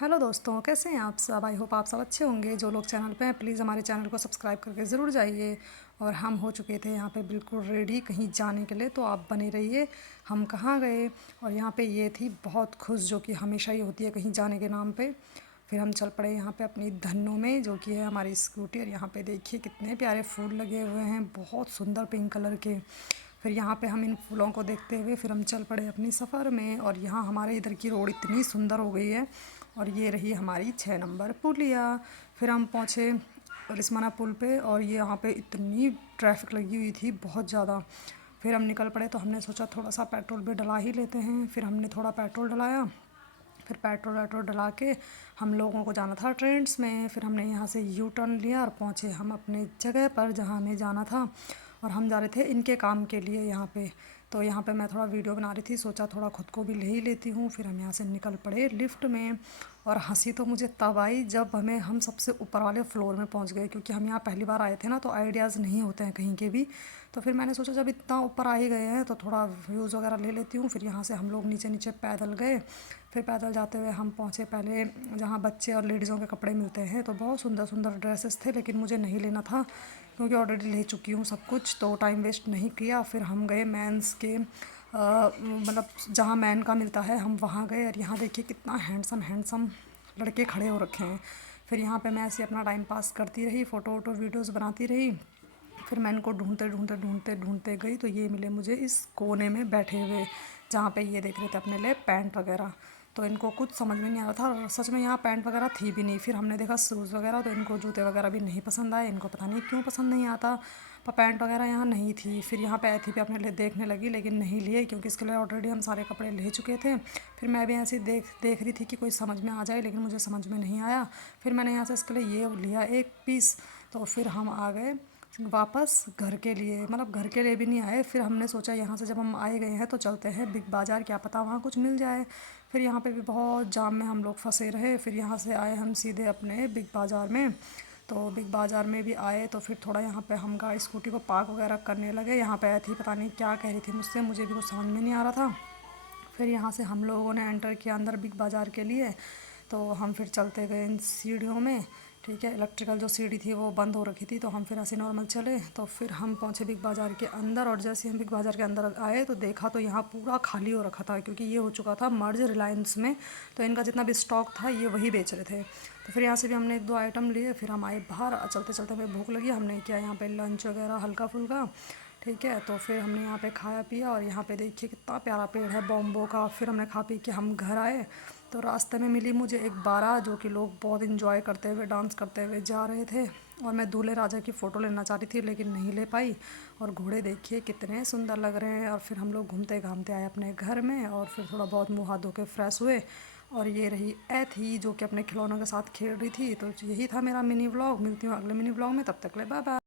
Hello दोस्तों, कैसे हैं आप सब। आई होप आप सब अच्छे होंगे। जो लोग चैनल पे हैं प्लीज़ हमारे चैनल को सब्सक्राइब करके ज़रूर जाइए। और हम हो चुके थे यहाँ पे बिल्कुल रेडी कहीं जाने के लिए, तो आप बने रहिए। हम कहाँ गए और यहाँ पे ये थी बहुत खुश, जो कि हमेशा ही होती है कहीं जाने के नाम पे। फिर हम चल पड़े यहाँ पे अपनी धन्नों में, जो कि है हमारी स्कूटी। और यहाँ पे देखिए कितने प्यारे फूल लगे हुए हैं, बहुत सुंदर पिंक कलर के। फिर यहाँ पे हम इन फूलों को देखते हुए फिर हम चल पड़े अपनी सफ़र में। और यहाँ हमारे इधर की रोड इतनी सुंदर हो गई है। और ये रही हमारी 6 नंबर पुलिया। फिर हम पहुँचे रिस्माना पुल पे, और ये यहाँ पे इतनी ट्रैफिक लगी हुई थी, बहुत ज़्यादा। फिर हम निकल पड़े, तो हमने सोचा थोड़ा सा पेट्रोल भी डला ही लेते हैं। फिर हमने थोड़ा पेट्रोल डलाया। फिर पेट्रोल वेट्रोल डला के हम लोगों को जाना था ट्रेंड्स में। फिर हमने यहाँ से यू टर्न लिया और पहुँचे हम अपने जगह पर जहाँ हमें जाना था। और हम जा रहे थे इनके काम के लिए यहाँ पे। तो यहाँ पे मैं थोड़ा वीडियो बना रही थी, सोचा थोड़ा खुद को भी ले ही लेती हूँ। फिर हम यहाँ से निकल पड़े लिफ्ट में। और हंसी तो मुझे तब आई जब हम सबसे ऊपर वाले फ्लोर में पहुँच गए, क्योंकि हम यहाँ पहली बार आए थे ना, तो आइडियाज़ नहीं होते हैं कहीं के भी। तो फिर मैंने सोचा जब इतना ऊपर आ ही गए हैं तो थोड़ा व्यूज़ वगैरह ले लेती हूँ। फिर यहाँ से हम लोग नीचे नीचे पैदल गए। फिर पैदल जाते हुए हम पहुँचे पहले जहाँ बच्चे और लेडीज़ों के कपड़े मिलते हैं। तो बहुत सुंदर सुंदर ड्रेसेस थे, लेकिन मुझे नहीं लेना था क्योंकि ऑलरेडी ले चुकी हूँ सब कुछ, तो टाइम वेस्ट नहीं किया। फिर हम गए मेंस के मतलब जहाँ मैन का मिलता है हम वहाँ गए। और यहाँ देखिए कितना हैंडसम हैंडसम लड़के खड़े हो रखे हैं। फिर यहाँ पे मैं ऐसे अपना टाइम पास करती रही, फ़ोटो वोटो वीडियोज़ बनाती रही। फिर मैं इनको ढूंढते ढूंढते ढूंढते ढूंढते गई, तो ये मिले मुझे इस कोने में बैठे हुए, जहाँ पे ये देख रहे थे अपने लिए पैंट वगैरह। तो इनको कुछ समझ में नहीं आ रहा था, और सच में यहाँ पैंट वगैरह थी भी नहीं। फिर हमने देखा शूज़ वगैरह, तो इनको जूते वगैरह भी नहीं पसंद आए। इनको पता नहीं क्यों पसंद नहीं आता, पर पैंट वगैरह यहाँ नहीं थी। फिर यहाँ पे आई थी, पे अपने लिए देखने लगी, लेकिन नहीं लिए क्योंकि इसके लिए ऑलरेडी हम सारे कपड़े ले चुके थे। फिर मैं भी ऐसे देख रही थी कि कोई समझ में आ जाए, लेकिन मुझे समझ में नहीं आया। फिर मैंने यहाँ से इसके लिए ये लिया एक पीस। तो फिर हम आ गए वापस घर के लिए, मतलब घर के लिए भी नहीं आए। फिर हमने सोचा यहाँ से जब हम आए गए हैं तो चलते हैं बिग बाज़ार, क्या पता वहाँ कुछ मिल जाए। फिर यहाँ पे भी बहुत जाम में हम लोग फंसे रहे। फिर यहाँ से आए हम सीधे अपने बिग बाज़ार में। तो बिग बाज़ार में भी आए तो फिर थोड़ा यहाँ पे हम गाड़ी स्कूटी को पार्क वगैरह करने लगे। यहाँ पे आई थी, पता नहीं क्या कह रही थी मुझसे, मुझे भी कुछ समझ में नहीं आ रहा था। फिर यहाँ से हम लोगों ने एंटर किया अंदर बिग बाज़ार के लिए। तो हम फिर चलते गए इन सीढ़ियों में। ठीक है, इलेक्ट्रिकल जो सीढ़ी थी वो बंद हो रखी थी, तो हम फिर ऐसे नॉर्मल चले। तो फिर हम पहुँचे बिग बाज़ार के अंदर, और जैसे हम बिग बाज़ार के अंदर आए तो देखा तो यहाँ पूरा खाली हो रखा था, क्योंकि ये हो चुका था मर्ज रिलायंस में। तो इनका जितना भी स्टॉक था ये वही बेच रहे थे। तो फिर यहाँ से भी हमने एक दो आइटम लिए। फिर हम आए बाहर, चलते चलते हमें भूख लगी, हमने किया यहाँ पे लंच वगैरह हल्का फुल्का। ठीक है, तो फिर हमने यहाँ पे खाया पिया। और यहाँ पे देखिए कितना प्यारा पेड़ है बॉम्बो का। फिर हमने खा पी के हम घर आए। तो रास्ते में मिली मुझे एक बारात, जो कि लोग बहुत इंजॉय करते हुए डांस करते हुए जा रहे थे। और मैं दूल्हे राजा की फ़ोटो लेना चाह रही थी, लेकिन नहीं ले पाई। और घोड़े देखिए कितने सुंदर लग रहे हैं। और फिर हम लोग घूमते घामते आए अपने घर में, और फिर थोड़ा बहुत मुँह हाथ धो के फ्रेश हुए। और ये रही थी जो कि अपने खिलौनों के साथ खेल रही थी। तो यही था मेरा मिनी व्लॉग। मिलती हूँ अगले मिनी व्लॉग में, तब तक ले बाय बाय।